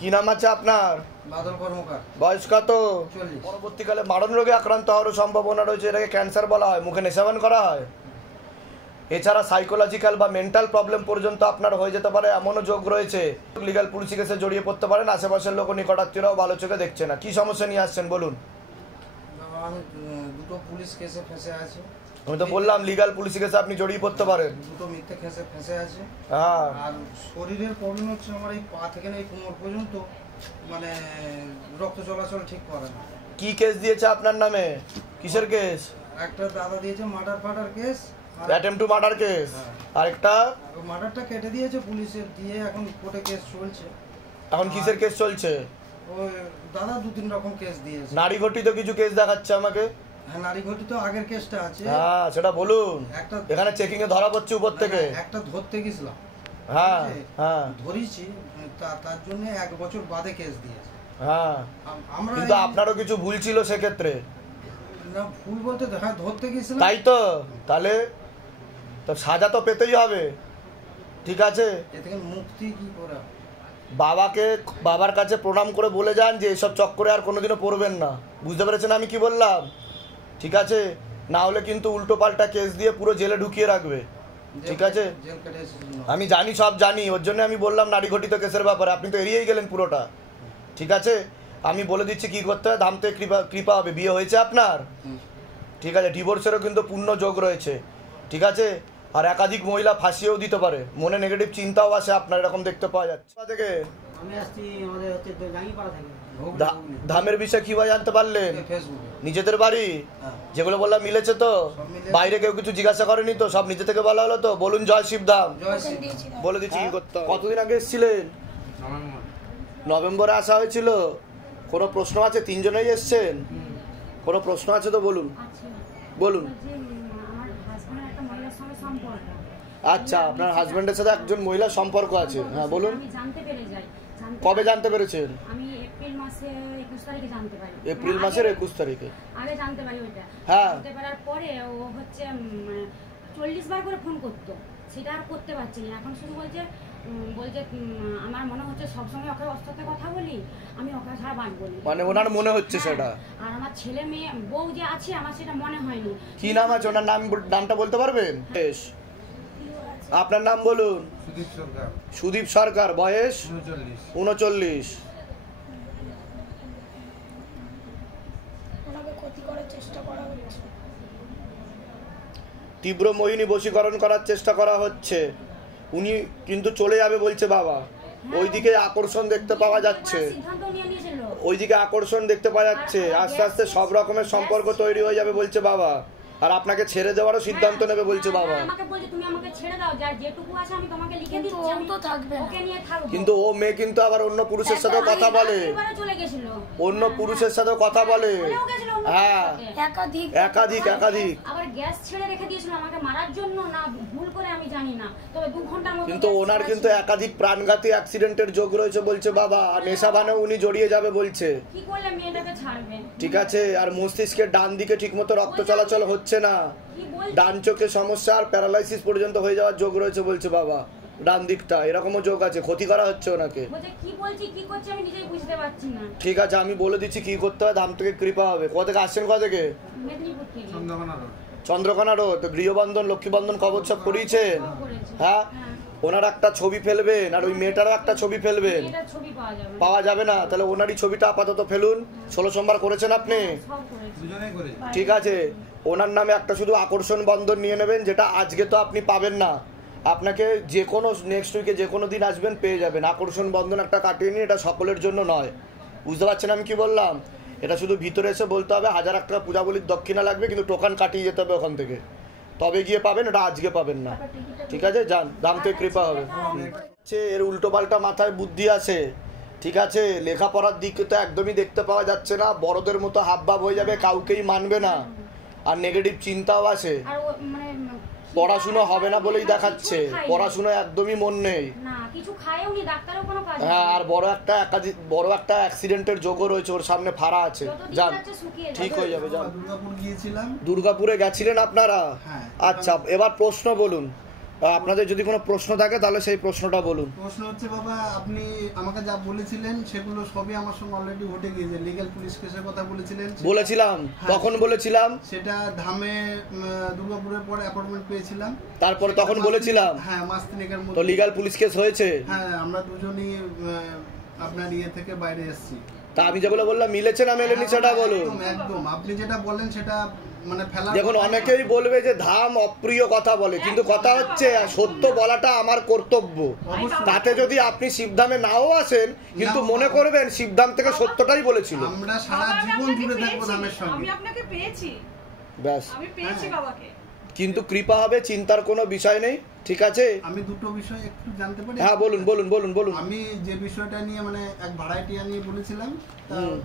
কি নাম আছে আপনার? বাদল কর্মকার। বয়স কত? 40। পরবর্তীকালে মারণ রোগে আক্রান্ত হওয়ার সম্ভাবনা রয়েছে, এটাকে ক্যান্সার বলা হয়, মুখে নেশাবান করা হয়। এছাড়া সাইকোলজিক্যাল বা মেন্টাল প্রবলেম পর্যন্ত আপনার হয়ে যেতে পারে, এমনও যোগ রয়েছে। লিগ্যাল পুলিশি কেসে জড়িয়ে পড়তে পারেন, আশেপাশের লোক নিকটাত্মীয়রাও ভালো চোখে দেখছে না। কি সমস্যা নিয়ে আসছেন বলুন? আমি দুটো পুলিশ কেসে ফেঁসে আছি। আমি তো বললাম লিগ্যাল পুলিশি কেসে আপনি জড়িয়ে পড়তে পারেন। দুটো মিথ্যে কেসে ফেঁসে আছে। হ্যাঁ। আর শরীরের প্রবলেম হচ্ছে আমার এই পা থেকে এই কোমর পর্যন্ত মানে রক্ত চলাচল ঠিক করে না। কি কেস দিয়েছে আপনার নামে? কিসের কেস? একটা দাদা দিয়েছে murder case, attempt to murder case. আরেকটা মার্ডারটা কেটে দিয়েছে পুলিশের দিয়ে, এখন কোর্টে কেস চলছে। এখন কিসের কেস চলছে? ওই দাদা 2-3 রকম কেস দিয়েছে। নারী ঘটিত কিছু কেস দেখাচ্ছে আমাকে। হ্যাঁ, নারী ঘটিত আগের কেসটা আছে। হ্যাঁ, সেটা বলুন। একটা এখানে চেকিং এ ধরা পড়ছে উপর থেকে। একটা ধরতে গেছিলাম। হ্যাঁ হ্যাঁ, ধরেছি, তার জন্য 1 বছর বাদে কেস দিয়েছে। হ্যাঁ, আমরা কিন্তু আপনারও কিছু ভুল ছিল সেক্ষেত্রে। না, ভুল বলতে হ্যাঁ ধরতে গেছিলাম। তাই তো, তাহলে তো সাজা তো পেতেই হবে। ঠিক আছে, এ থেকে মুক্তি কি করে? বাবার কাছে প্রণাম করে বলে যান যে এসব চক্করে আর কোনোদিনও পড়বেন না। বুঝতে পেরেছেন আমি কি বললাম? ঠিক আছে, না হলে কিন্তু উল্টো পাল্টা কেস দিয়ে পুরো জেলে ঢুকিয়ে রাখবে। ঠিক আছে, আমি জানি, সব জানি, ওর জন্য আমি বললাম নারী ঘটিত কেসের ব্যাপারে। আপনি তো এড়িয়েই গেলেন পুরোটা। ঠিক আছে, আমি বলে দিচ্ছি কি করতে হয়। ধামতে কৃপা হবে। বিয়ে হয়েছে আপনার? ঠিক আছে, ডিভোর্সেরও কিন্তু পূর্ণ যোগ রয়েছে। ঠিক আছে, আর একাধিক মহিলা ফাঁসিয়েও দিতে পারে, মনে নেগেটিভ চিন্তাও আসে আপনার, এরকম দেখতে পাওয়া যাচ্ছে। থেকে আমি আসছি আমাদের হচ্ছে জাঙ্গিপাড়া থেকে। ধামের বিষয়ে কিভাবে জানতে পারলেন? নিজেদের বাড়ি যেগুলো বললাম মিলেছে তো? বাইরে কেউ কিছু জিজ্ঞাসা করেনি তো? সব নিজে থেকে বলা হলো তো? বলুন জয় শিবধাম। বলে দিচ্ছি কি করতে। কতদিন আগে এসেছিলেন? নভেম্বরে আসা হয়েছিল। কোনো প্রশ্ন আছে? 3 জনেই এসছেন। কোনো প্রশ্ন আছে তো বলুন। বলুন। আচ্ছা, আপনার হাজবেন্ডের সাথে একজন মহিলার সম্পর্ক আছে। হ্যাঁ বলুন। কবে জানতে পেরেছেন? আমি এপ্রিল মাসে 21 তারিখে জানতে পারি। এপ্রিল মাসের 21 তারিখে আগে জানতে পারি ওইটা। হ্যাঁ, জানতে পারার পরে ও হচ্ছে 40 বার করে ফোন করতো, সেটা আর করতে পারছি না। এখন শুধু বলছে আমার মনে হচ্ছে সবসময় ওকে ওর সাথে কথা বলি, আমি ওকে ছাড়া বাঁচবো না। মানে ওনার মনে হচ্ছে সেটা। আর আমার ছেলে মেয়ে বউ যে আছে আমার সেটা মনে হয়নি। কি নাম আছে ওনার? নামটা বলতে পারবেন? বেশ, আপনার নাম বলুন। সুদীপ সরকার। বয়স 39। তীব্র মোহিনী বশীকরণ করার চেষ্টা করা হচ্ছে। উনি কিন্তু চলে যাবে বলছে বাবা। ওইদিকে আকর্ষণ দেখতে পাওয়া যাচ্ছে, ওইদিকে আকর্ষণ দেখতে পাওয়া যাচ্ছে। আস্তে আস্তে সব রকমের সম্পর্ক তৈরি হয়ে যাবে বলছে বাবা। আর আপনাকে ছেড়ে দেওয়ারও সিদ্ধান্ত নেবে বলছে বাবা। কিন্তু ও মেয়ে কিন্তু আবার অন্য পুরুষের সাথেও কথা বলে, অন্য পুরুষের সাথেও কথা বলে। হ্যাঁ, একাধিক। আবার গ্যাস ছেড়ে রেখে দিয়েছিল আমাকে মারার জন্য, না ভুল করে আমি জানি না, তবে 2 ঘন্টার মতো। কিন্তু ওনার কিন্তু একাধিক প্রাণঘাতী অ্যাক্সিডেন্টের যোগ রয়েছে বলছে বাবা। আর নেশাবানেও উনি জড়িয়ে যাবে বলছে। কি করলে মেয়েটাকে ছাড়বে? ঠিক আছে, আর মস্তিষ্কের ডান দিকে ঠিকমতো রক্ত চলাচল হচ্ছে না, ডান চোখে সমস্যা, আর প্যারালাইসিস পর্যন্ত হয়ে যাওয়ার যোগ রয়েছে বলছে বাবা। ডান দিকটা এরকমও যোগ আছে, ক্ষতি করা হচ্ছে ওনাকে। কি বলছি কি করছি আমি নিজেই বুঝতে পারছি না। ঠিক আছে, আমি বলে দিচ্ছি কি করতে হয়। ধাম থেকে কৃপা হবে। কোথা থেকে আসছেন? কোথা থেকে? মেদিনীপুর থেকে। চন্দ্রকোনা রোড। গৃহবন্ধন, লক্ষ্মীবন্ধন কবচ সব করিয়েছেন? হ্যাঁ, ওনার একটা ছবি ফেলবেন, আর ওই মেয়েটারও একটা ছবি ফেলবেন। পাওয়া যাবে না, তাহলে ওনারই ছবিটা আপাতত ফেলুন। 16 সোমবার করেছেন আপনি? ঠিক আছে, ওনার নামে একটা শুধু আকর্ষণ বন্ধন নিয়ে নেবেন, যেটা আজকে তো আপনি পাবেন না। আপনাকে যে কোনো নেক্সট উইকে যে কোনো দিন আসবেন পেয়ে যাবেন। আকর্ষণ বন্ধন একটা কাটিয়ে নিন, এটা সকলের জন্য নয়। বুঝতে পারছেন আমি কি বললাম? এটা শুধু ভিতরে এসে বলতে হবে 1000 টাকা পূজা বলির দক্ষিণা লাগবে, কিন্তু টোকান কাটিয়ে যেতে হবে ওখান থেকে, তবে গিয়ে পাবেন। এটা আজকে পাবেন না। ঠিক আছে, যান, দাম থেকে কৃপা হবে। এর উল্টো পাল্টা মাথায় বুদ্ধি আছে। ঠিক আছে, লেখাপড়ার দিকে তো একদমই দেখতে পাওয়া যাচ্ছে না। বড়দের মতো হাবভাব হয়ে যাবে, কাউকেই মানবে না, আর নেগেটিভ চিন্তাও আছে। পড়াশুনো হবে না বলেই দেখাচ্ছে, পড়াশুনো একদমই মন নেই। হ্যাঁ, আর বড় একটা অ্যাক্সিডেন্টের যোগও রয়েছে, ওর সামনে ফাড়া আছে। যান, ঠিক হয়ে যাবে। যান। দুর্গাপুরে গেছিলেন আপনারা? আচ্ছা, এবার প্রশ্ন বলুন। আপনাদের যদি কোনো প্রশ্ন থাকে তাহলে সেই প্রশ্নটা বলুন। প্রশ্ন হচ্ছে বাবা, আপনি আমাকে যা বলেছিলেন সেগুলো সবই আমার সঙ্গে অলরেডি ঘটে গিয়েছে। লিগ্যাল পুলিশ কেসের কথা বলেছিলেন, বলেছিলাম, তখন বলেছিলাম, সেটা ধামে দুর্গাপুরের পরে অ্যাপয়েন্টমেন্ট পেয়েছিলাম, তারপরে তখন বলেছিলাম। হ্যাঁ, মাস তিনেকের তো মধ্যে লিগ্যাল পুলিশ কেস হয়েছে। হ্যাঁ, আমরা দুজনই আপনার ইয়ে থেকে বাইরে এসেছি। তা আমি যেগুলো বললাম মিলেছে না মেলেনি সেটা বলুন। একদম একদম, আপনি যেটা বলেন সেটা মানে ফেলা। দেখুন, অনেকেই বলবে যে ধাম অপ্রিয় কথা বলে, কিন্তু কথা হচ্ছে সত্য বলাটা আমার কর্তব্য। তাতে যদি আপনি শিবধামে নাও আসেন, কিন্তু মনে করবেন শিবধাম থেকে সত্যটাই বলেছিল। আমরা সারা জীবন জুড়ে থাকবো ধামের সঙ্গে। আমি আপনাকে পেয়েছি, ব্যাস, আমি পেয়েছি বাবাকে। কিন্তু কৃপা হবে, চিন্তার কোনো বিষয় নেই, ঠিক আছে? আমি দুটো বিষয় একটু জানতে পারি? হ্যাঁ, বলুন বলুন বলুন বলুন। আমি যে বিষয়টা নিয়ে মানে এক ভাড়াটিয়া নিয়ে বলেছিলাম,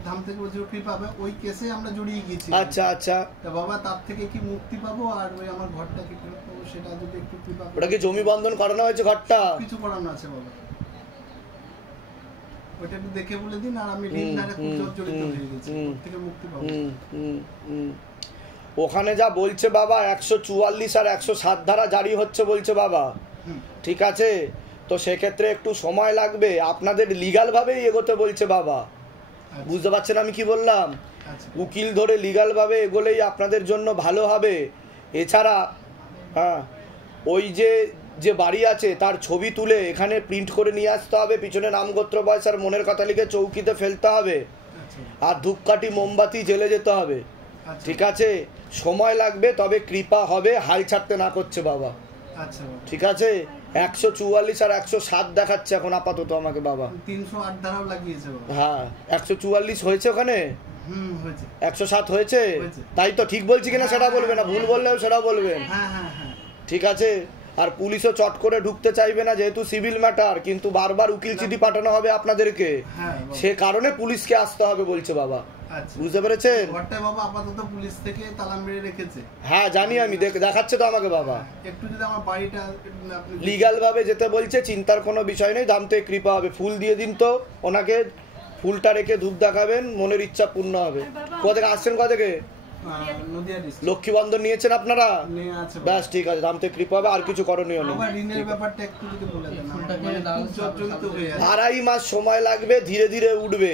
ধাম থেকে বলছিল কৃপা হবে, ওই কেসে আমরা জড়িয়ে গেছি। আচ্ছা আচ্ছা, তা বাবা তার থেকে কি মুক্তি পাবো, আর ওই আমার ঘরটা কি ফেরত পাবো, সেটা যদি একটু কৃপা ওটা কি জমি বন্ধন করানো হয়েছে ঘরটা? কিছু করানো আছে বাবা, ওটা একটু দেখে বলে দিন। আর আমি ঋণ ধারে খুব জড়িত হয়ে গেছি, ওর থেকে মুক্তি পাবো। ওখানে যা বলছে বাবা, 144 আর 107 ধারা জারি হচ্ছে বলছে বাবা, ঠিক আছে? তো সেক্ষেত্রে একটু সময় লাগবে, আপনাদের লিগাল ভাবেই এগোতে বলছে বাবা। বুঝতে পারছেন আমি কি বললাম? উকিল ধরে লিগাল ভাবে এগোলেই আপনাদের জন্য ভালো হবে। এছাড়া হ্যাঁ, ওই যে বাড়ি আছে তার ছবি তুলে এখানে প্রিন্ট করে নিয়ে আসতে হবে, পিছনে নাম গোত্র বয়স আর মনের কথা লিখে চৌকিতে ফেলতে হবে, আর ধূপকাঠি মোমবাতি জেলে যেতে হবে, ঠিক আছে? সময় লাগবে, তবে কৃপা হবে, হাল ছাড়তে না করছে বাবা, ঠিক আছে? 144 আর 107 দেখাচ্ছে এখন আপাতত আমাকে বাবা। 308 ধারাও লাগিয়েছে বাবা। হ্যাঁ, 144 হয়েছে ওখানে, হয়েছে, 107 হয়েছে। তাই তো, ঠিক বলছি কিনা সেটা বলবেন না, ভুল বললেও সেটাও বলবেন, ঠিক আছে? আর পুলিশও চট করে ঢুকতে চাইবে না, যেহেতু সিভিল ম্যাটার, কিন্তু বারবার উকিল চিঠি পাঠানো হবে আপনাদেরকে, সে কারণে পুলিশকে আসতে হবে বলছে বাবা। বুঝতে পেরেছেন? ঘরটা বাবা আপাতত পুলিশ থেকে তালা মেরে রেখেছে। হ্যাঁ জানি আমি, দেখাচ্ছে তো আমাকে বাবা। একটু যদি আমার বাড়িটা লিগ্যাল ভাবে যেতে বলছে, চিন্তার কোনো বিষয় নেই, দাম থেকে কৃপা হবে। ফুল দিয়ে দিন তো ওনাকে, ফুলটা রেখে ধূপ দেখাবেন, মনের ইচ্ছা পূর্ণ হবে। কোথা থেকে আসছেন, কোথা থেকে? লক্ষ্মী বন্ধন নিয়েছেন আপনারা? ব্যাস, ঠিক আছে, দাম থেকে কৃপা হবে, আর কিছু করণীয় নেই। 2.5 মাস সময় লাগবে, ধীরে ধীরে উঠবে,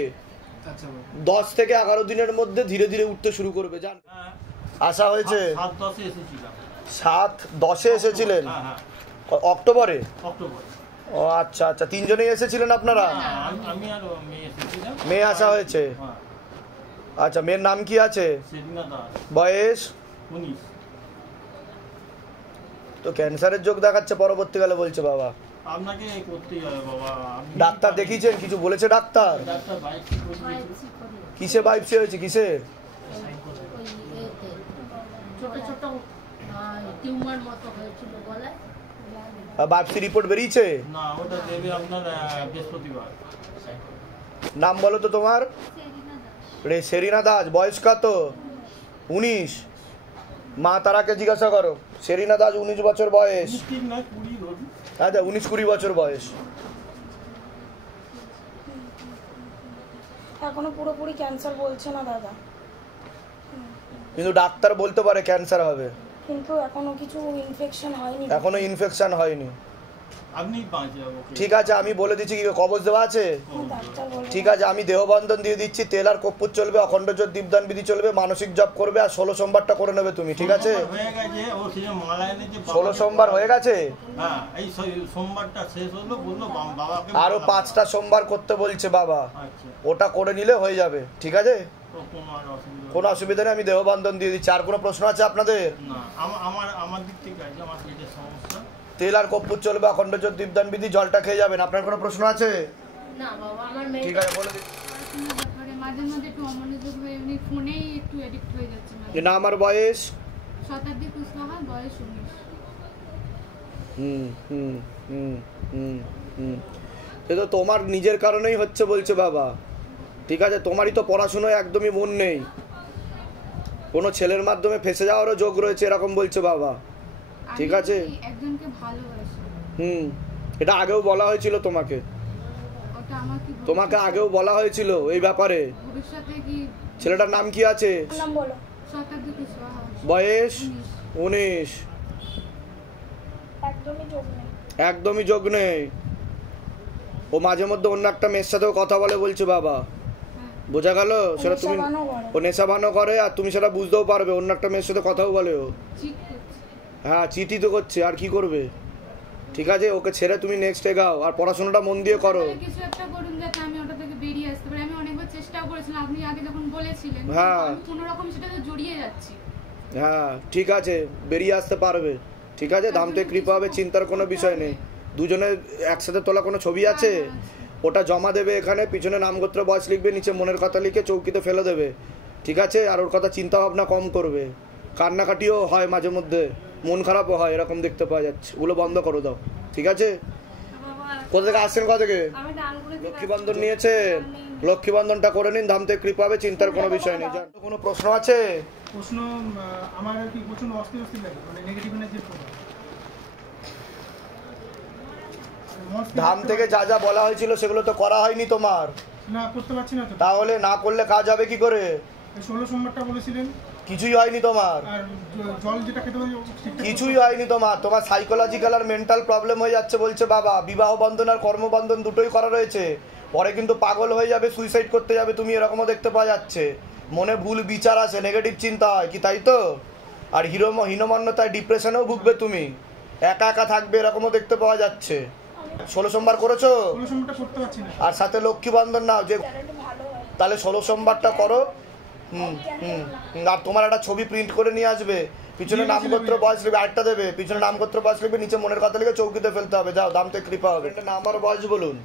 10 থেকে 11 দিনের মধ্যে ধীরে ধীরে উঠতে শুরু করবে। জান আসা হয়েছে 7-10-এ এসেছিলেন, অক্টোবরে? ও আচ্ছা আচ্ছা, 3 জনেই এসেছিলেন আপনারা? মেয়ে আসা হয়েছে, আচ্ছা। মেয়ের নাম কি আছে? বয়স? তো ক্যান্সারের যোগ দেখাচ্ছে পরবর্তীকালে বলছে বাবা। আপনাকে করতেই হবে বাবা। ডাক্তার দেখিয়েছেন, কিছু বলেছে ডাক্তার? কিসে বায়োপসি হয়েছে, কিসে? ছোট ছোট টিউমার মতো হয়েছিল গলায়। বায়োপসি রিপোর্ট বেরিয়েছে? না, ওটা দেবে আপনার বৃহস্পতিবার। নাম বলো তো তোমার? সেরিনা দাস। বয়স কত? 19। মা তারাকে জিজ্ঞাসা করো। সেরিনা দাস, 19 বছর বয়স। আচ্ছা, 19-20 বছর বয়স। এখনো পুরোপুরি ক্যান্সার বলছে না দাদা, কিন্তু ডাক্তার বলতে পারে ক্যান্সার হবে, কিন্তু এখনো কিছু ইনফেকশন হয়নি। এখনো ইনফেকশন হয়নি। আপনি ঠিক আছে, আমি বলে দিচ্ছি। কি কবজ দেওয়া আছে? ঠিক আছে, আমি দেহবন্ধন দিয়ে দিচ্ছি। তেল আর কর্পূর চলবে, অখণ্ড জ্যোত দীপদান বিধি চলবে, মানসিক জপ করবে, আর 16 সোমবারটা করে নেবে তুমি, ঠিক আছে? 16 সোমবার হয়ে গেছে, আরো 5টা সোমবার করতে বলছে বাবা, ওটা করে নিলে হয়ে যাবে, ঠিক আছে? কোনো অসুবিধা নেই, আমি দেহবন্ধন দিয়ে দিচ্ছি। আর কোনো প্রশ্ন আছে আপনাদের? আমার দিক থেকে আছে, আমার পেটের সমস্যা। তেল আর কর্পূর চলবে, অখণ্ড জ্যোত দীপদান বিধি, জলটা খেয়ে যাবেন। আপনার কোনো প্রশ্ন আছে? না বাবা, আমার ঠিক আছে, বলে দিন। মাঝে মাঝে একটু অমনোযোগ হয়ে উনি ফোনেই একটু এডিক্ট হয়ে যাচ্ছে। না, আমার বয়স শতাব্দী কুশওয়াহা, বয়স 19। তো তোমার নিজের কারণেই হচ্ছে বলছে বাবা, ঠিক আছে? তোমারই তো পড়াশোনায় একদমই মন নেই, কোনো ছেলের মাধ্যমে ফেসে যাওয়ারও যোগ রয়েছে, এরকম বলছে বাবা, ঠিক আছে? একজনকে ভালোবাসি। এটা আগেও বলা হয়েছিল তোমাকে, তোমাকে আগেও বলা হয়েছিল এই ব্যাপারে। ভবিষ্যতে কি? ছেলেটার নাম কি আছে? নাম বলো। শতাব্দী কুশওয়াহা। বয়স 19। একদমই যোগ নেই। একদমই যোগ নেই। ও মাঝে মধ্যে অন্য একটা মেয়ের সাথেও কথা বলে বলছে বাবা, বোঝা গেল? সেটা তুমি, নেশাভানও করে। ও নেশাভানও করে আর তুমি সেটা বুঝতেও পারবে, অন্য একটা মেয়ের সাথে কথাও বলে ও। চিট করছে। হ্যাঁ, চিঠি তো করছে, আর কি করবে? ঠিক আছে, ওকে ছেড়ে তুমি নেক্সট এগাও আর পড়াশোনাটা মন দিয়ে করো। তাহলে কিছু একটা করুন যাতে আমি ওটা থেকে বেরিয়ে আসতে পারি। আমি অনেকবার চেষ্টাও করেছিলাম, আপনি আগে যখন বলেছিলেন, হ্যাঁ। আমি কোনো রকম সেটাতে জড়িয়ে যাচ্ছি। হ্যাঁ ঠিক আছে, বেরিয়ে আসতে পারবে। ঠিক আছে, দাম থেকে কৃপা হবে, চিন্তার কোনো বিষয় নেই। দুজনে একসাথে তোলা কোনো ছবি আছে? ওটা জমা দেবে এখানে, পিছনে নামগোত্র বয়স লিখবে, নিচে মনের কথা লিখে চৌকিতে ফেলে দেবে। ঠিক আছে, আর ওর কথা চিন্তা ভাবনা কম করবে। কান্নাকাটিও হয় মাঝে মধ্যে, মন খারাপও হয়, এরকম দেখতে পাওয়া যাচ্ছে। ওগুলো বন্ধ করে দাও। ঠিক আছে? কোথা থেকে আসছেন? কোথা থেকে? লক্ষ্মীবন্ধন নিয়েছেন? লক্ষ্মীবন্ধনটা করে নিন, ধাম থেকে কৃপা হবে, চিন্তার কোনো বিষয় নেই। কোনো প্রশ্ন আছে? প্রশ্ন আমার আর কি প্রচন্ড অস্থির লাগে, মানে নেগেটিভ এনার্জির প্রভাব। ধাম থেকে যা যা বলা হয়েছিল সেগুলো তো করা হয়নি তোমার। না, করতে পারছি না তো। তাহলে না করলে কাজ হবে কি করে? 16 সোমবারটা বলেছিলেন, কিছুই হয়নি তোমার, আর জল যেটা খেতে পারি কিছুই হয়নি তোমার। তোমার সাইকোলজিক্যাল আর মেন্টাল প্রবলেম হয়ে যাচ্ছে বলছে বাবা। বিবাহ বন্ধন আর কর্মবন্ধন দুটোই করা রয়েছে, পরে কিন্তু পাগল হয়ে যাবে, সুইসাইড করতে যাবে তুমি, এরকমও দেখতে পাওয়া যাচ্ছে। মনে ভুল বিচার আছে, নেগেটিভ চিন্তা হয় কি, তাই তো? আর হীনমন্যতায় ডিপ্রেশনেও ভুগবে তুমি, একা একা থাকবে, এরকমও দেখতে পাওয়া যাচ্ছে। 16 সোমবার করেছো? 16 সোমবারটা করতে পারছি না। আর সাথে লক্ষ্মী বন্ধন নাও যে, তাহলে 16 সোমবারটা করো। আর তোমার একটা ছবি প্রিন্ট করে নিয়ে আসবে, পিছনে নামগোত্র বয়স লিখবে, আরেকটা দেবে, পিছনে নামগোত্র বয়স লিখবে, নিচে মনের কথা লিখে চৌকিতে ফেলতে হবে। যাও, দাম থেকে কৃপা হবে। এটা নাম আর বয়স বলুন।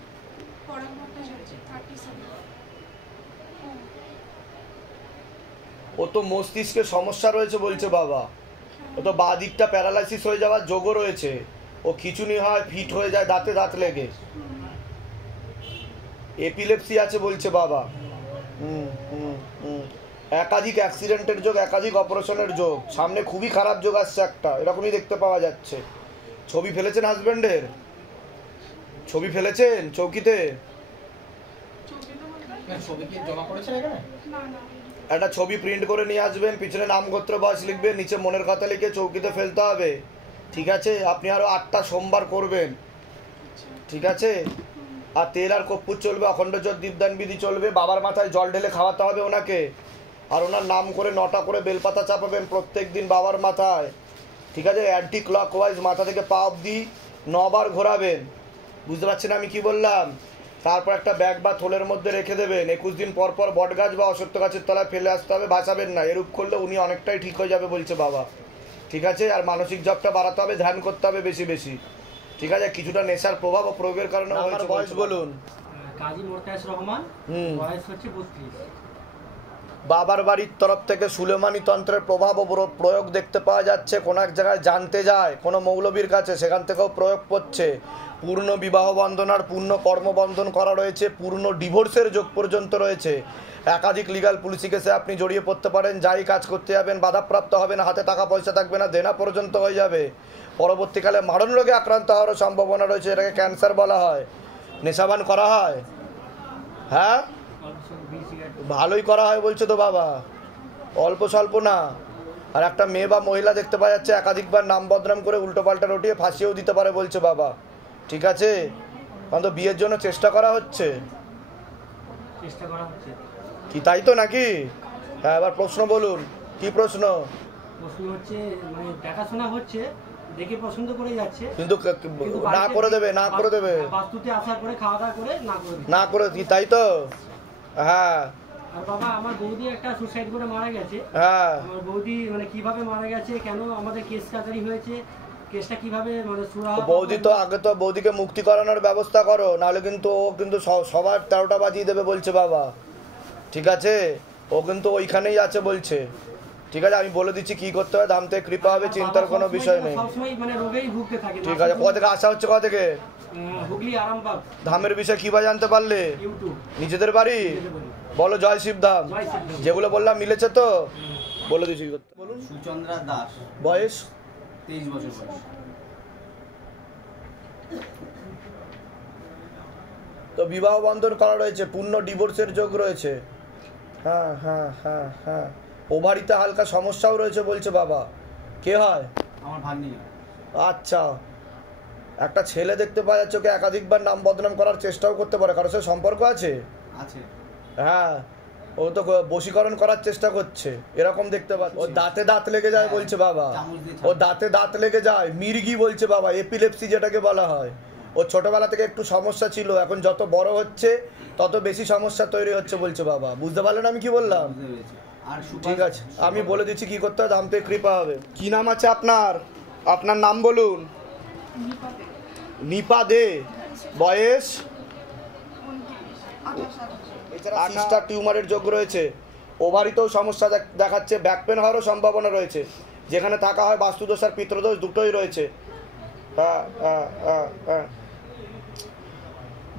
ও তো মস্তিষ্কে সমস্যা রয়েছে বলছে বাবা। ও তো বাঁ দিকটা প্যারালাইসিস হয়ে যাওয়ার যোগও রয়েছে। ও খিচুনি হয়, ফিট হয়ে যায়, দাঁতে দাঁত লেগে। এপিলেপসি আছে বলছে বাবা। একাধিক অ্যাক্সিডেন্টের যোগ, একাধিক অপারেশনের যোগ, সামনে খুবই খারাপ যোগ আসছে একটা, এরকমই দেখতে পাওয়া যাচ্ছে। ছবি ফেলেছেন হাজবেন্ডের? ছবি ফেলেছেন চৌকিতে? একটা ছবি প্রিন্ট করে নিয়ে আসবেন, পিছনে নামগোত্র বয়স লিখবেন, নিচে মনের কথা লিখে চৌকিতে ফেলতে হবে। ঠিক আছে, আপনি আরো 8টা সোমবার করবেন। ঠিক আছে, আর তেল আর কর্পূর চলবে, অখণ্ড জ্যোৎ দীপদান বিধি চলবে, বাবার মাথায় জল ঢেলে খাওয়াতে হবে ওনাকে। আর ওনার নাম করে 9টা করে বেলপাতা চাপাবেন প্রত্যেক দিন বাবার মাথায়। ঠিক আছে, অ্যান্টি ক্লক ওয়াইজ মাথা থেকে পা অবধি 9 বার ঘোরাবেন। বুঝতে পারছেন আমি কি বললাম? তারপর একটা ব্যাগ বা থলের মধ্যে রেখে দেবেন। 21 দিন পর পর বট গাছ বা অশ্বত্থ গাছের তলায় ফেলে আসতে হবে, ভাসাবেন না। এরূপ করলে উনি অনেকটাই ঠিক হয়ে যাবে বলছে বাবা। ঠিক আছে, আর মানসিক জপটা বাড়াতে হবে, ধ্যান করতে হবে বেশি বেশি। ঠিক আছে, কিছুটা নেশার প্রভাব ও প্রয়োগের কারণে হয়েছে। বয়স বলুন। কাজী মোরতাজ রহমান, বয়স হচ্ছে 32। বাবার বাড়ির তরফ থেকে সুলেমানি তন্ত্রের প্রভাব ও প্রয়োগ দেখতে পাওয়া যাচ্ছে। কোনো এক জায়গায় জানতে যায় কোনো মৌলবীর কাছে, সেখান থেকেও প্রয়োগ করছে। পূর্ণ বিবাহ বন্ধন আর পূর্ণ কর্মবন্ধন করা রয়েছে, পূর্ণ ডিভোর্সের যোগ পর্যন্ত রয়েছে। একাধিক লিগাল পুলিশি কেসে আপনি জড়িয়ে পড়তে পারেন, যাই কাজ করতে যাবেন বাধাপ্রাপ্ত হবেন, হাতে টাকা পয়সা থাকবে না, দেনা পর্যন্ত হয়ে যাবে। পরবর্তীকালে মারণ রোগে আক্রান্ত হওয়ারও সম্ভাবনা রয়েছে, এটাকে ক্যান্সার বলা হয়। নেশাবান করা হয়? হ্যাঁ, ভালোই করা হয় বলছে তো বাবা, অল্প স্বল্প না। আর একটা মেয়ে বা মহিলা দেখতে পাওয়া যাচ্ছে একাধিকবার নাম বদনাম করে উল্টো পাল্টা রটিয়ে ফাঁসিয়েও দিতে পারে বলছে বাবা। ঠিক আছে, কারণ তো বিয়ের জন্য চেষ্টা করা হচ্ছে কি, তাই তো নাকি? হ্যাঁ, এবার প্রশ্ন বলুন, কি প্রশ্ন? প্রশ্ন হচ্ছে মানে দেখাশোনা হচ্ছে, দেখে পছন্দ করে যাচ্ছে, কিন্তু না করে দেবে, না করে দেবে, বাস্তুতে আশা করে খাওয়া দাওয়া করে না করে কি, তাই তো? হ্যাঁ। আর বাবা, আমার বৌদি একটা সুসাইড করে মারা গেছে। হ্যাঁ, আমার বৌদি মানে কিভাবে মারা গেছে, কেন আমাদের কেস কাচারি হয়েছে, কেসটা কিভাবে মানে বৌদি তো আগে তো বৌদিকে মুক্তি করানোর ব্যবস্থা করো, নাহলে কিন্তু ও কিন্তু সবার 13টা বাজিয়ে দেবে বলছে বাবা। ঠিক আছে, ও কিন্তু ওইখানেই আছে বলছে। ঠিক আছে, আমি বলে দিচ্ছি কি করতে হবে, ধাম থেকে কৃপা হবে, চিন্তার কোনো বিষয় নেই। ঠিক আছে, কোথা থেকে আসা হচ্ছে? কোথা থেকে? হুগলি আরামবাগ। ধামের বিষয়ে কি বা জানতে পারলে? নিজেদের বাড়ি বলো, জয় শিবধাম। যেগুলো বললাম মিলেছে তো? বলে দিচ্ছি। বলুন। সুচন্দ্রা দাস, বয়স 23 বছর বয়স। তো বিবাহ বন্ধন করা রয়েছে, পূর্ণ ডিভোর্সের যোগ রয়েছে। হ্যাঁ হ্যাঁ হ্যাঁ হ্যাঁ, ওভারিতে হালকা সমস্যাও রয়েছে বলছে বাবা। কে হয়? আমার ভাগ্নি। আচ্ছা, একটা ছেলে দেখতে পাওয়া যাচ্ছে, ওকে একাধিকবার নাম বদনাম করার চেষ্টাও করতে পারে, কারোর সাথে সম্পর্ক আছে? আছে। হ্যাঁ, ও তো বশীকরণ করার চেষ্টা করছে, এরকম দেখতে পাচ্ছি। ও দাঁতে দাঁত লেগে যায় বলছে বাবা, ও দাঁতে দাঁত লেগে যায়, মির্গি বলছে বাবা, এপিলেপসি যেটাকে বলা হয়। ও ছোটবেলা থেকে একটু সমস্যা ছিল, এখন যত বড় হচ্ছে তত বেশি সমস্যা তৈরি হচ্ছে বলছে বাবা। বুঝতে পারলেন আমি কি বললাম? ঠিক আছে, আমি বলে দিচ্ছি কি করতে হবে, ধাম থেকে কৃপা হবে। কি নাম আছে আপনার? আপনার নাম বলুন। নিপা দে। বয়স? এছাড়া সিস্টার টিউমারের যোগ রয়েছে, ওভারিতেও সমস্যা দেখাচ্ছে, ব্যাক পেন হওয়ারও সম্ভাবনা রয়েছে। যেখানে থাকা হয় বাস্তুদোষ আর পিতৃদোষ দুটোই রয়েছে। হ্যাঁ হ্যাঁ হ্যাঁ হ্যাঁ,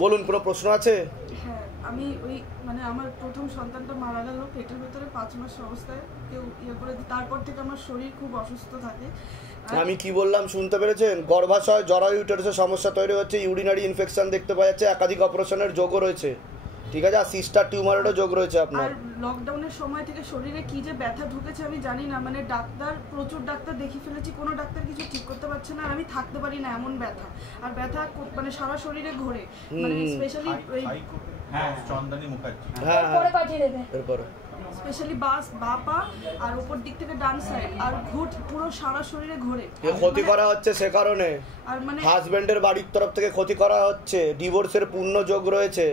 বলুন, কোনো প্রশ্ন আছে? হ্যাঁ, আমি ওই মানে আমার প্রথম সন্তানটা মারা গেল পেটের ভেতরে 5 মাস অবস্থায়, কেউ ইয়ে করে তারপর থেকে আমার শরীর খুব অসুস্থ থাকে। আমি কি বললাম শুনতে পেরেছেন? গর্ভাশয়, জরায়ু, ইউটেরাসের সমস্যা তৈরি হচ্ছে, ইউরিনারি ইনফেকশন দেখতে পাওয়া যাচ্ছে, একাধিক অপারেশনের যোগও রয়েছে। ঠিক আছে, আর সিস্টার টিউমারেরও যোগ রয়েছে আপনার। আর লকডাউনের সময় থেকে শরীরে কি যে ব্যথা ঢুকেছে আমি জানি না, মানে প্রচুর ডাক্তার দেখি ফেলেছি, কোনো ডাক্তার কিছু ঠিক করতে পারছে না, আর আমি থাকতে পারি না, এমন ব্যথা। আর ব্যথা মানে সারা শরীরে ঘোরে, মানে স্পেশালি চন্দনী মুখার্জি। হ্যাঁ, এরপরে স্পেশালি বা পা আর উপর দিক থেকে ডান সাইড, আর পুরো সারা শরীরে ঘোরে। ক্ষতি করা হচ্ছে সে কারণে, আর মানে হাজবেন্ডের বাড়ির তরফ থেকে ক্ষতি করা হচ্ছে, ডিভোর্সের পূর্ণ যোগ রয়েছে,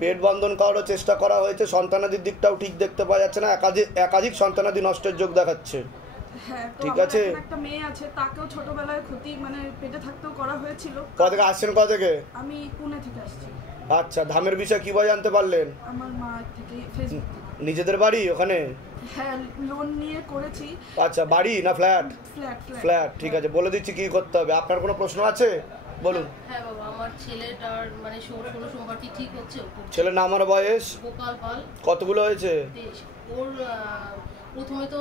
পেট বন্ধন করারও চেষ্টা করা হয়েছে, সন্তানাদির দিকটাও ঠিক দেখতে পাওয়া যাচ্ছে না, একাধিক সন্তানাদি নষ্টের যোগ দেখাচ্ছে। হ্যাঁ, ঠিক আছে, একটা মেয়ে আছে, তাকেও ছোটবেলায় ক্ষতি মানে পেটে থাকতেও করা হয়েছিল। কোথা থেকে আসছেন? কোথা থেকে? আমি পুনে থেকে আসছি। আচ্ছা, ধামের বিষয়ে কিভাবে জানতে পারলেন? আমার মা থেকে, ফেসবুক থেকে। নিজেদের বাড়ি ওখানে? হ্যাঁ, লোন নিয়ে করেছি। আচ্ছা, বাড়ি না ফ্ল্যাট? ফ্ল্যাট। ফ্ল্যাট, ঠিক আছে, বলে দিচ্ছি কি করতে হবে। আপনার কোনো প্রশ্ন আছে? বলুন। হ্যাঁ বাবা, আমার ছেলেটার মানে 16 সোমবারটি ঠিক হচ্ছে। ছেলের নাম আর বয়স? গোপাল পাল। কতগুলো হয়েছে? ওর প্রথমে তো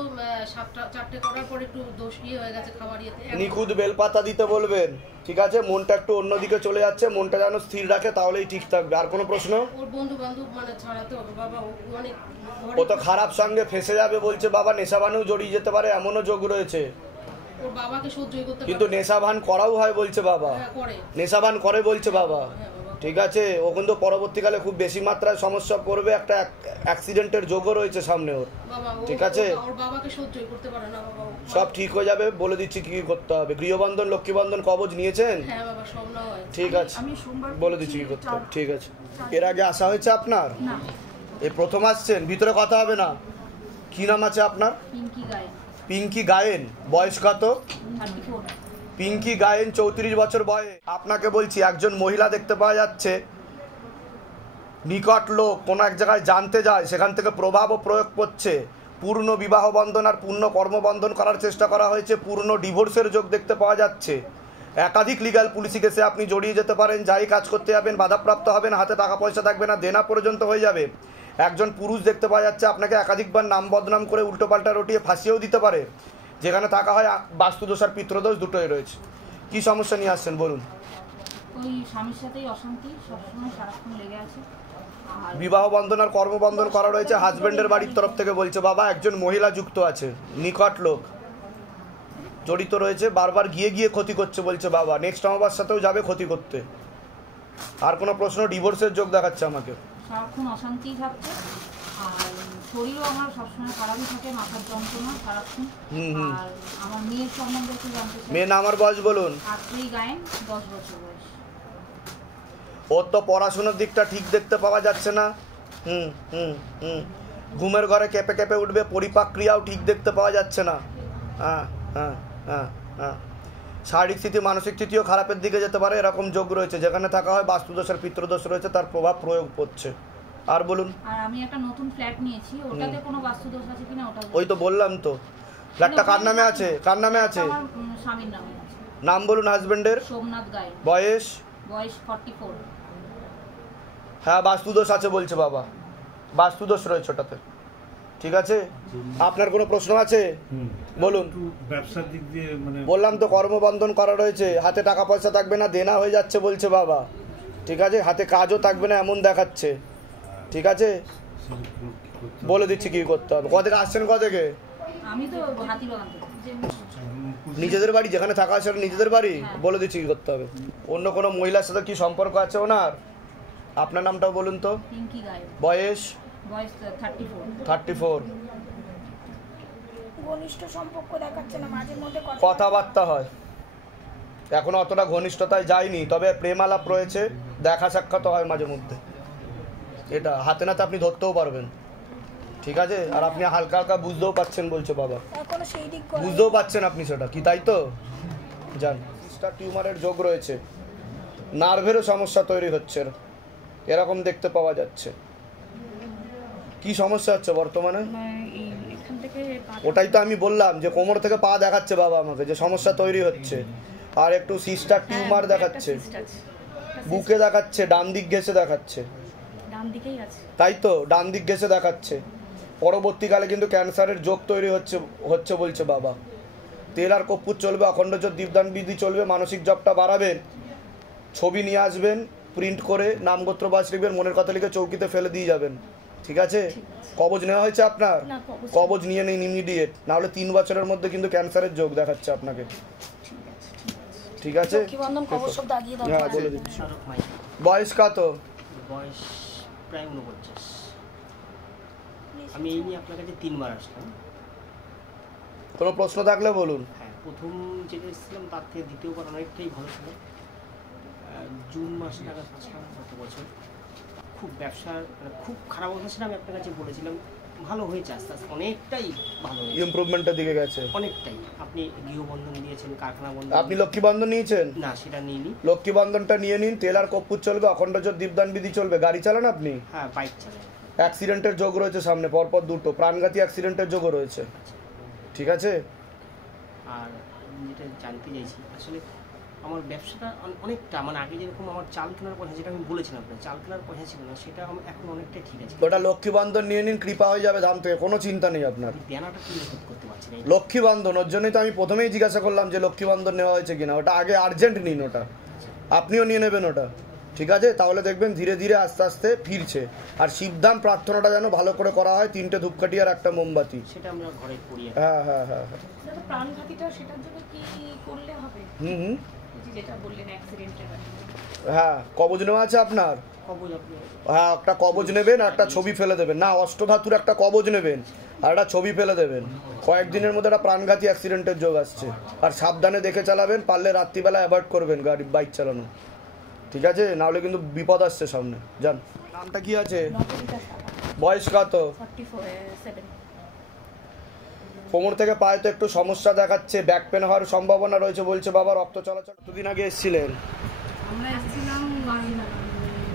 4টে করার পর একটু দোষ হয়ে গেছে খাবার ইয়েতে। নিখুঁত বেলপাতা দিতে বলবেন, ঠিক আছে? মনটা একটু অন্যদিকে চলে যাচ্ছে, মনটা যেন স্থির রাখে, তাহলেই ঠিক থাকবে। আর কোনো প্রশ্ন? ওর বন্ধু বান্ধব মানে ছাড়াতে হবে বাবা, অনেক ও তো খারাপ সঙ্গে ফেসে যাবে বলছে বাবা, নেশাভানেও জড়িয়ে যেতে পারে, এমনও যোগ রয়েছে। ওর বাবাকে সহ্যই করতে পারে, কিন্তু নেশাভান করাও হয় বলছে বাবা, নেশাভান করে বলছে বাবা। ঠিক আছে, ও কিন্তু পরবর্তীকালে খুব বেশি মাত্রায় সমস্যা পড়বে, একটা অ্যাক্সিডেন্টের যোগও রয়েছে সামনে ওর। ঠিক আছে, ওর বাবাকে সহ্যই করতে পারে না বাবা, সব ঠিক হয়ে যাবে, বলে দিচ্ছি কি করতে হবে। গৃহবন্ধন, লক্ষ্মীবন্ধন কবচ নিয়েছেন? হ্যাঁ বাবা, সব নাও আছে। ঠিক আছে, বলে দিচ্ছি কি করতে হবে। ঠিক আছে, এর আগে আসা হয়েছে আপনার? না, এই প্রথম আসছেন, ভিতরে কথা হবে না। কি নাম আছে আপনার? পিঙ্কি গায়ে। পিঙ্কি গায়েন। বয়স কত? 34। পিঙ্কি গায়েন, 34 বছর বয়স। আপনাকে বলছি, একজন মহিলা দেখতে পাওয়া যাচ্ছে, নিকট লোক কোনো এক জায়গায় জানতে যায়, সেখান থেকে প্রভাব ও প্রয়োগ করছে। পূর্ণ বিবাহ বন্ধন আর পূর্ণ কর্মবন্ধন করার চেষ্টা করা হয়েছে, পূর্ণ ডিভোর্সের যোগ দেখতে পাওয়া যাচ্ছে। একাধিক লিগ্যাল পুলিশি কেসে আপনি জড়িয়ে যেতে পারেন, যাই কাজ করতে যাবেন বাধাপ্রাপ্ত হবেন, হাতে টাকা পয়সা থাকবে না, দেনা পর্যন্ত হয়ে যাবে। একজন পুরুষ দেখতে পাওয়া যাচ্ছে, আপনাকে একাধিকবার নাম বদনাম করে উল্টোপাল্টা রটিয়ে ফাঁসিয়েও দিতে পারে। যেখানে থাকা হয় বাস্তুদোষ আর পিতৃদোষ দুটোই রয়েছে। কি সমস্যা নিয়ে আসছেন বলুন? ওই স্বামীর সাথেই অশান্তি, সবসময় সারাক্ষণ লেগে আছে। বিবাহ বন্ধন আর কর্মবন্ধন করা রয়েছে, হাজবেন্ডের বাড়ির তরফ থেকে বলছে বাবা, একজন মহিলা যুক্ত আছে, নিকট লোক জড়িত রয়েছে, বারবার গিয়ে গিয়ে ক্ষতি করছে বলছে বাবা, নেক্সট আমার সাথেও যাবে ক্ষতি করতে। আর কোনো প্রশ্ন? ডিভোর্সের যোগ দেখাচ্ছে আমাকে। সারাক্ষণ অশান্তি থাকছে, আর শরীরও আমার সবসময় খারাপই থাকে, মাথার যন্ত্রণা সারাক্ষণ। আর আমার মেয়ের সম্বন্ধে একটু জানতে চাই। মেয়ের নাম আর বয়স বলুন। আত্রি গায়েন, 10 বছর বয়স। ওর তো পড়াশোনার দিকটা ঠিক দেখতে পাওয়া যাচ্ছে না। ঘুমের ঘরে কেঁপে কেঁপে উঠবে, পরিপাক ক্রিয়াও ঠিক দেখতে পাওয়া যাচ্ছে না। হ্যাঁ হ্যাঁ হ্যাঁ হ্যাঁ, শারীরিক স্থিতি, মানসিক স্থিতিও খারাপের দিকে যেতে পারে, এরকম যোগ রয়েছে। যেখানে থাকা হয় বাস্তুদোষ আর পিতৃদোষ রয়েছে, তার প্রভাব প্রয়োগ করছে। আর বলুন। আর আমি একটা নতুন ফ্ল্যাট নিয়েছি, ওটাতে কোনো বাস্তুদোষ আছে কিনা ওটা? ওই তো বললাম তো, ফ্ল্যাটটা কার নামে আছে? কার নামে আছে? আমার স্বামীর নামে আছে। নাম বলুন হাজবেন্ডের। সোমনাথ গায়ে। বয়স? বয়স 44। হ্যাঁ, বাস্তুদোষ আছে বলছে বাবা, বাস্তুদোষ রয়েছে ওটাতে। ঠিক আছে, আপনার কোনো প্রশ্ন আছে বলুন। ব্যবসার দিক দিয়ে মানে বললাম তো, কর্মবন্ধন করা রয়েছে, হাতে টাকা পয়সা থাকবে না, দেনা হয়ে যাচ্ছে বলছে বাবা। ঠিক আছে, হাতে কাজও থাকবে না এমন দেখাচ্ছে। ঠিক আছে, বলে দিচ্ছি কি করতে হবে। কোথা থেকে আসছেন? কোথা থেকে? আমি তো হাতিবাগান থেকে। নিজেদের বাড়ি যেখানে থাকা আছে সেটা নিজেদের বাড়ি? বলে দিচ্ছি কি করতে হবে। অন্য কোনো মহিলার সাথে কি সম্পর্ক আছে ওনার? আপনার নামটাও বলুন তো। পিঙ্কি গায়ক। বয়স? বয়স 34। 34। ঘনিষ্ঠ সম্পর্ক দেখাচ্ছে না, মাঝে মধ্যে কথাবার্তা হয়, এখন অতটা ঘনিষ্ঠতায় যায়নি, তবে প্রেম আলাপ রয়েছে, দেখা সাক্ষাৎ হয় মাঝে মধ্যে। এটা হাতে নাতে আপনি ধরতেও পারবেন, ঠিক আছে? আর আপনি হালকা হালকা বুঝতেও পাচ্ছেন বলছে বাবা, এখনো সেই দিক বুঝতেও পাচ্ছেন আপনি সেটা কি, তাই তো? জান সিস্টার টিউমারের যোগ রয়েছে, নার্ভেরও সমস্যা তৈরি হচ্ছে, এরকম দেখতে পাওয়া যাচ্ছে। কি সমস্যা হচ্ছে বর্তমানে? ওটাই তো আমি বললাম যে কোমর থেকে পা দেখাচ্ছে বাবা আমাকে, যে সমস্যা তৈরি হচ্ছে। আর একটু সিস্টার টিউমার দেখাচ্ছে, বুকে দেখাচ্ছে, ডান দিক ঘেঁষে দেখাচ্ছে, তাই তো? ডান দিক ঘেঁষে দেখাচ্ছে। পরবর্তীকালে কিন্তু ক্যান্সারের যোগ তৈরি হচ্ছে বলছে বাবা। তেল আর কর্পূর চলবে, অখণ্ড জপ, দীপদান বিধি চলবে। মানসিক জপটা বাড়াবেন, ছবি নিয়ে আসবেন, প্রিন্ট করে নামগোত্র বাস লিখবেন, মনের কথা লিখে চৌকিতে ফেলে দিয়ে যাবেন, ঠিক আছে? কবজ নেওয়া হয়েছে আপনার? কবজ নিয়ে নিন ইমিডিয়েট, নাহলে 3 বছরের মধ্যে কিন্তু ক্যান্সারের যোগ দেখাচ্ছে আপনাকে, ঠিক আছে? হ্যাঁ বলে দিচ্ছি। বয়স কত? বয়স প্রায় 49। আমি এই নিয়ে আপনার কাছে 3 বার আসলাম। কোনো প্রশ্ন থাকলে বলুন। হ্যাঁ, প্রথম যেটা এসেছিলাম তার থেকে দ্বিতীয়বার অনেকটাই ভালো ছিল। জুন মাসে নাগাদ আসলাম গত বছর। খুব ব্যবসার খুব খারাপ অবস্থা ছিল, আমি আপনার কাছে বলেছিলাম, ভালো হয়েছে আস্তে আস্তে, অনেকটাই ভালো হয়েছে, ইমপ্রুভমেন্টের দিকে গেছে অনেকটাই। আপনি গৃহবন্ধন দিয়েছেন, কারখানা বন্ধন। আপনি লক্ষ্মী বন্ধন নিয়েছেন? না, সেটা নিইনি। লক্ষ্মী বন্ধনটা নিয়ে নিন, তেল আর কর্পূর চলবে, অখণ্ড জপ, দীপদান বিধি চলবে। গাড়ি চালান আপনি? হ্যাঁ, বাইক চালাই। অ্যাক্সিডেন্টের যোগ রয়েছে সামনে, পরপর 2টো প্রাণঘাতী অ্যাক্সিডেন্টের যোগও রয়েছে, ঠিক আছে? আর যেটা জানতে চাইছি, আসলে আমার ব্যবসাটা অনেকটা, মানে আগে যেরকম আমার চাল কেনার পয়সা, যেটা আমি বলেছিলাম আপনার চাল কেনার পয়সা ছিল না, সেটা এখন অনেকটাই ঠিক আছে। ওটা লক্ষ্মী বন্ধন নিয়ে নিন, কৃপা হয়ে যাবে ধাম থেকে, কোনো চিন্তা নেই আপনার। দেনাটা কি করতে পারছি না। লক্ষ্মী বন্ধন, ওর জন্যই তো আমি প্রথমেই জিজ্ঞাসা করলাম যে লক্ষ্মী বন্ধন নেওয়া হয়েছে কিনা। ওটা আগে আর্জেন্ট নিন, ওটা আপনিও নিয়ে নেবেন ওটা, ঠিক আছে? তাহলে দেখবেন ধীরে ধীরে আস্তে আস্তে ফিরছে। আর শিবধাম প্রার্থনাটা যেন ভালো করে করা হয়, 3টে ধূপকাঠি আর 1টা মোমবাতি। সেটা আমরা ঘরে করি। হ্যাঁ হ্যাঁ হ্যাঁ হ্যাঁ। প্রাণঘাতীটা সেটার জন্য কি করলে হবে? যেটা বললেন অ্যাক্সিডেন্টের ব্যাপারে। হ্যাঁ, কবজ নেওয়া আছে আপনার? কবজ আপনি? হ্যাঁ, একটা কবজ নেবেন, একটা ছবি ফেলে দেবেন। না, অষ্টধাতুর একটা কবজ নেবেন আর একটা ছবি ফেলে দেবেন। কয়েকদিনের মধ্যে একটা প্রাণঘাতী অ্যাক্সিডেন্টের যোগ আসছে, আর সাবধানে দেখে চালাবেন, পারলে রাত্রিবেলা অ্যাভয়েড করবেন গাড়ি বাইক চালানো, ঠিক আছে? নাহলে কিন্তু বিপদ আসছে সামনে। যান। নামটা কি আছে? বয়স কত? 47। কোমর থেকে পায়ে তো একটু সমস্যা দেখাচ্ছে, ব্যাক পেন হওয়ার সম্ভাবনা রয়েছে বলছে বাবা। রক্ত চলাচল কতদিন আগে এসেছিলেন? আমরা এসেছিলাম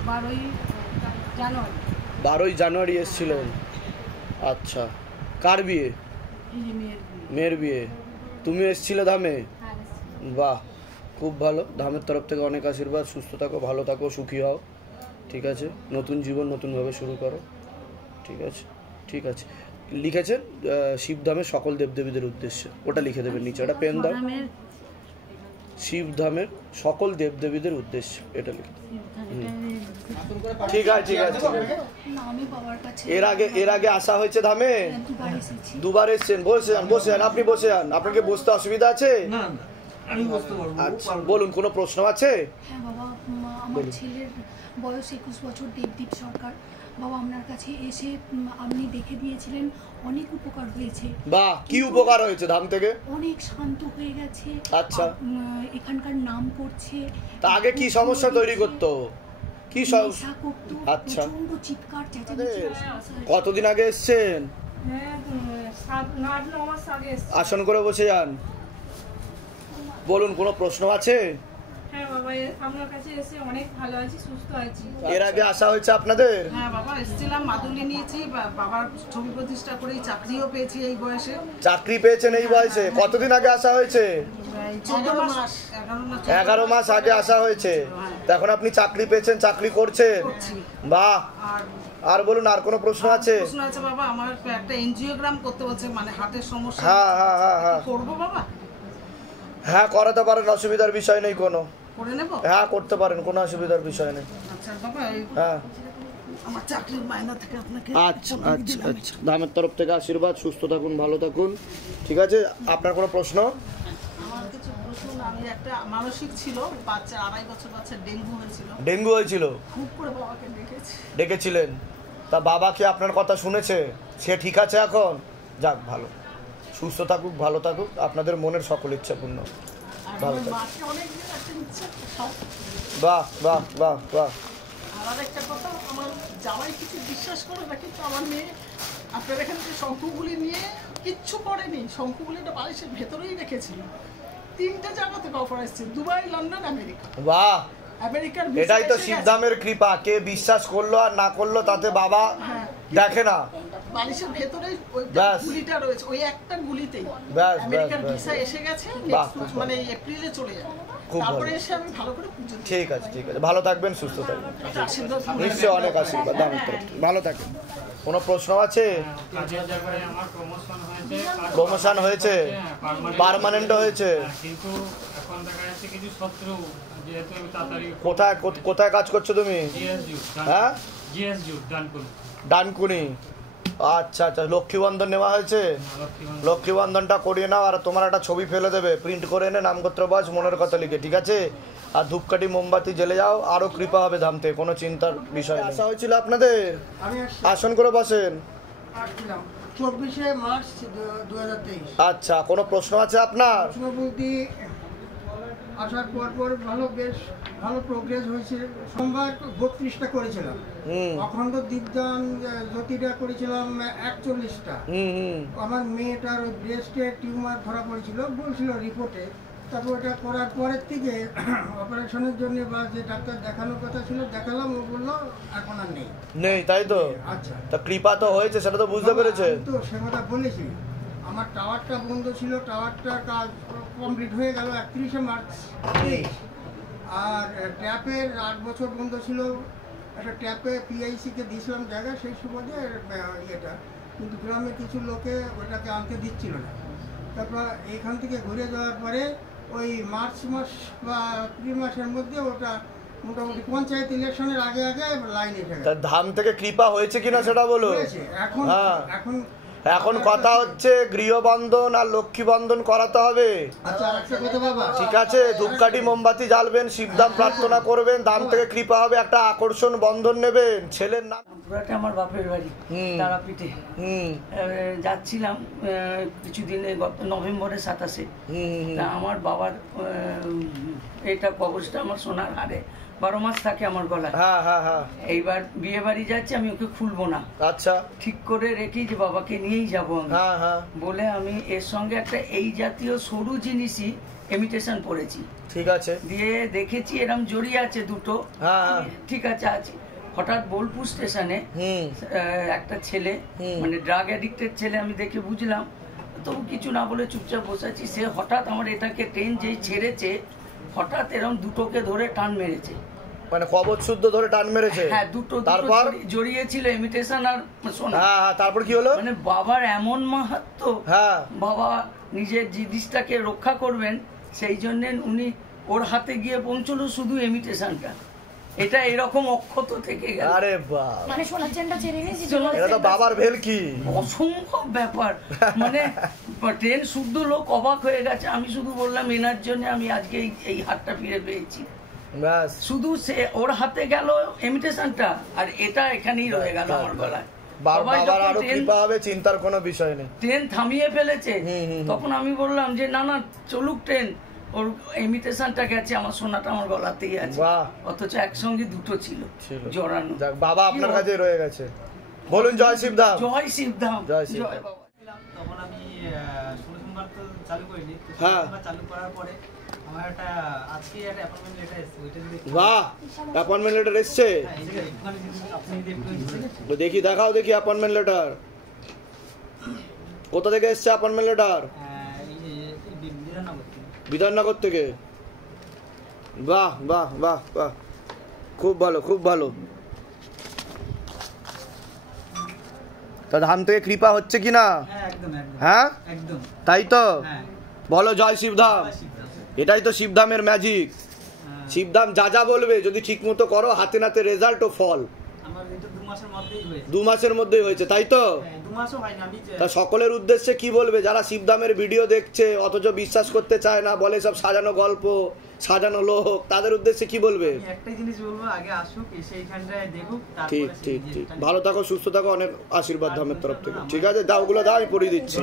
12ই জানুয়ারি। 12ই জানুয়ারি এসেছিলেন, আচ্ছা। কার বিয়ে? মেয়ের বিয়ে। তুমি এসেছিলে ধামে? বাহ, খুব ভালো। ধামের তরফ থেকে অনেক আশীর্বাদ। সুস্থ থাকো, ভালো থাকো, সুখী হও, ঠিক আছে? নতুন জীবন নতুনভাবে শুরু করো, ঠিক আছে? ঠিক আছে। লিখেছেন শিবধামের সকল দেবদেবীদের উদ্দেশ্যে, ওটা লিখে দেবেন নিচে, ওটা পেন দাও। শিবধামের সকল দেবদেবীদের উদ্দেশ্যে, এটা লিখে। ঠিক আছে, ঠিক আছে। এর আগে আসা হয়েছে ধামে? 2বার এসেছেন। বসে যান, আপনি বসে যান। আপনাকে বসতে অসুবিধা আছে? আচ্ছা, বলুন, কোনো প্রশ্ন আছে? হ্যাঁ বাবা, আমার ছেলের বয়স 21 বছর, দেবদীপ সরকার। বাবা, আপনার কাছে এসে আপনি দেখে দিয়েছিলেন, অনেক উপকার হয়েছে। বাহ, কি উপকার হয়েছে ধাম থেকে? অনেক শান্ত হয়ে গেছে। আচ্ছা, এখানকার নাম করছে। তা আগে কি সমস্যা তৈরি করতো? কি নেশা করতো, আচ্ছা, প্রচন্ড চিৎকার চেঁচামেচি। কতদিন আগে এসেছেন? হ্যাঁ, 8-9 মাস আগে এসেছি। আসন করে বসে যান। বলুন, কোনো প্রশ্ন আছে? হ্যাঁ বাবা, আপনার কাছে এসে অনেক ভালো আছি, সুস্থ আছি। এর আগে আসা হয়েছে আপনাদের? হ্যাঁ বাবা, এসেছিলাম, মাদুলি নিয়েছি, বাবার ছবি প্রতিষ্ঠা করেই চাকরিও পেয়েছি এই বয়সে। চাকরি পেয়েছেন এই বয়সে? কতদিন আগে আসা হয়েছে? 11 মাস আগে আসা হয়েছে। এখন আপনি চাকরি পেয়েছেন, চাকরি করছেন, বাহ। আর বলুন, আর কোনো প্রশ্ন আছে? প্রশ্ন আছে বাবা, আমার একটা এনজিওগ্রাম করতে বলছে, মানে হার্টের সমস্যা। হ্যাঁ হ্যাঁ হ্যাঁ হ্যাঁ, করবো বাবা? হ্যাঁ, করাতে পারেন, অসুবিধার বিষয় নেই কোনো। করে নেব? হ্যাঁ, করতে পারেন, কোনো অসুবিধার বিষয় নেই। আচ্ছা বাবা, হ্যাঁ, আমার চাকরির মায়না থেকে আপনাকে আচ্ছা আচ্ছা আচ্ছা, ধামের তরফ থেকে আশীর্বাদ, সুস্থ থাকুন, ভালো থাকুন। ঠিক আছে, আপনার কোনো প্রশ্ন? আমার কিছু প্রশ্ন, আমি একটা মানসিক ছিল, বাচ্চা 2.5 বছর বাচ্চা ডেঙ্গু হয়েছিল। ডেঙ্গু হয়েছিল? খুব করে বাবাকে ডেকেছি। ডেকেছিলেন? তা বাবা কি আপনার কথা শুনেছে? সে ঠিক আছে এখন? যাক, ভালো, সুস্থ থাকুক, ভালো থাকুক, আপনাদের মনের সকল ইচ্ছা পূর্ণ। ভালো থাকুক। বাহ বাহ বাহ বাহ। আর একটা কথা, আমার জামাই কিছু বিশ্বাস করে না, কিন্তু আমার মেয়ে আপনার এখানে যে শঙ্কুগুলি নিয়ে কিচ্ছু করেনি, শঙ্কুগুলিটা বালিশের ভেতরেই রেখেছিল। 3টে জায়গা থেকে অফার এসেছে, দুবাই, লন্ডন, আমেরিকা। বাহ, আমেরিকার এটাই তো শিবধামের কৃপা। কে বিশ্বাস করলো আর না করলো তাতে বাবা দেখে না। বালিশের ভেতরে ওই গুলিটা রয়েছে, ওই একটা গুলিতেই আমেরিকার ভিসা এসে গেছে, মানে এপ্রিলে চলে যাবে। তারপরে এসে আমি ভালো করে পুজো দিই। ঠিক আছে, ঠিক আছে, ভালো থাকবেন, সুস্থ থাকবেন। নিশ্চয়ই অনেক আশীর্বাদ, ভালো থাকেন। কোনো প্রশ্ন আছে? প্রমোশন হয়েছে, পার্মানেন্ট হয়েছে। কোথায় কোথায় কাজ করছো তুমি? হ্যাঁ, ডানকুনি। আচ্ছা আচ্ছা, লক্ষ্মীবন্ধন নেওয়া হয়েছে? লক্ষ্মীবন্ধনটা করিয়ে নাও, আর তোমার একটা ছবি ফেলে দেবে, প্রিন্ট করে এনে নামগোত্র বাস মনের কথা লিখে, ঠিক আছে? আর ধূপকাঠি মোমবাতি জ্বেলে যাও, আরো কৃপা হবে ধাম থেকে, কোনো চিন্তার বিষয় নেই। আসা হয়েছিল আপনাদের? আসন করে বসেন। 24শে মার্চ 2023। আচ্ছা, কোনো প্রশ্ন আছে আপনার? প্রশ্ন বলতে আসার পর বেশ ভালো প্রোগ্রেস হয়েছে। সোমবার 32টা করেছিলাম, অখণ্ড দীপদান জ্যোতিটা করেছিলাম 41টা। আমার মেয়েটার ওই ব্রেস্টে টিউমার ধরা পড়েছিল, বলছিল রিপোর্টে। তারপর ওটা করার পরের থেকে অপারেশনের জন্য বা যে ডাক্তার দেখানোর কথা ছিল দেখালাম, ও বললো এখন আর নেই। তাই তো? আচ্ছা, তা কৃপা তো হয়েছে, সেটা তো বুঝতে পেরেছে। তো সে কথা বলেছি। আমার টাওয়ারটা বন্ধ ছিল, টাওয়ারটার কাজ কমপ্লিট হয়ে গেল 31শে মার্চ। আর ট্যাপের 8 বছর বন্ধ ছিল, একটা ট্যাপে পিআইসিকে দিয়েছিলাম জায়গা, সেই সুবাদে ইয়েটা, কিন্তু গ্রামে কিছু লোকে ওটাকে আনতে দিচ্ছিল না। তারপর এখান থেকে ঘুরে যাওয়ার পরে ওই মার্চ মাস বা এপ্রিল মাসের মধ্যে ওটা মোটামুটি পঞ্চায়েত ইলেকশনের আগে লাইন এসে গেছে। ধাম থেকে কৃপা হয়েছে কিনা সেটা বলো। এখন কথা হচ্ছে গৃহবন্ধন আর লক্ষ্মী বন্ধন করাতে হবে। ঠিক আছে, ধূপকাঠি মোমবাতি জ্বালবেন, শিবধাম প্রার্থনা করবেন, ধাম থেকে কৃপা হবে, একটা আকর্ষণ বন্ধন নেবেন। ছেলের নাম আমার বাপের বাড়ি তারাপীঠে। যাচ্ছিলাম কিছুদিনে, গত নভেম্বরের 27-এ। আমার বাবার এটা কবজটা আমার সোনার হারে 12 মাস থাকে আমার গলায়। এইবার বিয়ে বাড়ি যাচ্ছে, আমি ওকে খুলবো না। আচ্ছা, ঠিক করে রেখি যে বাবাকে নিয়েই যাবো আমি বলে, আমি এর সঙ্গে একটা এই জাতীয় সরু জিনিসই ইমিটেশন পড়েছি। ঠিক আছে, দিয়ে দেখেছি এরকম জড়িয়ে আছে দুটো। ঠিক আছে, আছে। হঠাৎ বোলপুর স্টেশনে একটা ছেলে, মানে ড্রাগ অ্যাডিক্টেড ছেলে, আমি দেখে বুঝলাম, তবু কিছু না বলে চুপচাপ বসেছি। সে হঠাৎ আমার এটাকে ট্রেন যেই ছেড়েছে, হঠাৎ এরকম দুটোকে ধরে টান মেরেছে। মানে কবজ শুদ্ধ ধরে টান মেরেছে? হ্যাঁ, দুটো। তারপর জড়িয়েছিল ইমিটেশন আর সোনা। তারপর কি হলো? মানে বাবার এমন মাহাত্ম্য, বাবা নিজের জিনিসটাকে রক্ষা করবেন, সেই জন্য উনি ওর হাতে গিয়ে পৌঁছলো শুধু ইমিটেশনটা। এটা এরকম অক্ষত থেকে গেল। আরে বাবা, মানে সোনার চেনটা ছেড়ে গেছে। এটা তো বাবার ভেলকি, অসম্ভব ব্যাপার। মানে ট্রেন শুদ্ধ লোক অবাক হয়ে গেছে। আমি শুধু বললাম এনার জন্য আমি আজকে এই হাতটা ফিরে পেয়েছি। শুধু সে ওর হাতে গেল ইমিটেশনটা, আর এটা এখানেই রয়ে গেল আমার গলায়। চিন্তার কোনো বিষয় নেই। ট্রেন থামিয়ে ফেলেছে, তখন আমি বললাম যে না না চলুক ট্রেন, ওর ইমিটেশনটা গেছে, আমার সোনাটা আমার গলাতেই আছে। অথচ একসঙ্গে দুটো ছিল জড়ানো। বাবা আপনার কাছে রয়ে গেছে। বলুন জয় শিবধাম। জয় শিবধাম। জয় শিবধাম। তখন আমি সোমবার তো চালু করিনি, চালু করার পরে আমার একটা আজকে একটা অ্যাপয়েন্টমেন্ট লেটার এসেছে, ওইটা দেখি। বাহ, অ্যাপয়েন্টমেন্ট লেটার এসেছে? দেখি, দেখাও দেখি অ্যাপয়েন্টমেন্ট লেটার। কোথা থেকে এসেছে অ্যাপয়েন্টমেন্ট লেটার? বিধাননগর থেকে। বাহ বাহ বাহ বাহ, খুব ভালো, খুব ভালো। তা ধাম থেকে কৃপা হচ্ছে কিনা? হ্যাঁ, তাই তো? বলো জয় শিবধাম। এটাই তো শিবধামের ম্যাজিক। শিবধাম যা যা বলবে যদি ঠিক মতো করো, হাতে নাতে রেজাল্ট ও ফল। আমার এটা 2 মাসের মধ্যেই হয়েছে। 2 মাসের মধ্যেই হয়েছে, তাই তো? 2 মাসও হয়নি। আমি তা সকলের উদ্দেশ্যে কি বলবে যারা শিবধামের ভিডিও দেখছে অথচ বিশ্বাস করতে চায় না, বলে সব সাজানো গল্প, সাজানো লোক, তাদের উদ্দেশ্যে কি বলবে? আমি একটাই জিনিস বলবো, আগে আসুক, এসে এইখানটায় দেখুক, ঠিক তারপরে ঠিক ঠিক, ভালো থাকো, সুস্থ থাকো, অনেক আশীর্বাদ ধামের তরফ থেকে। ঠিক আছে, দাও ওগুলো দাও, আমি পড়িয়ে দিচ্ছি।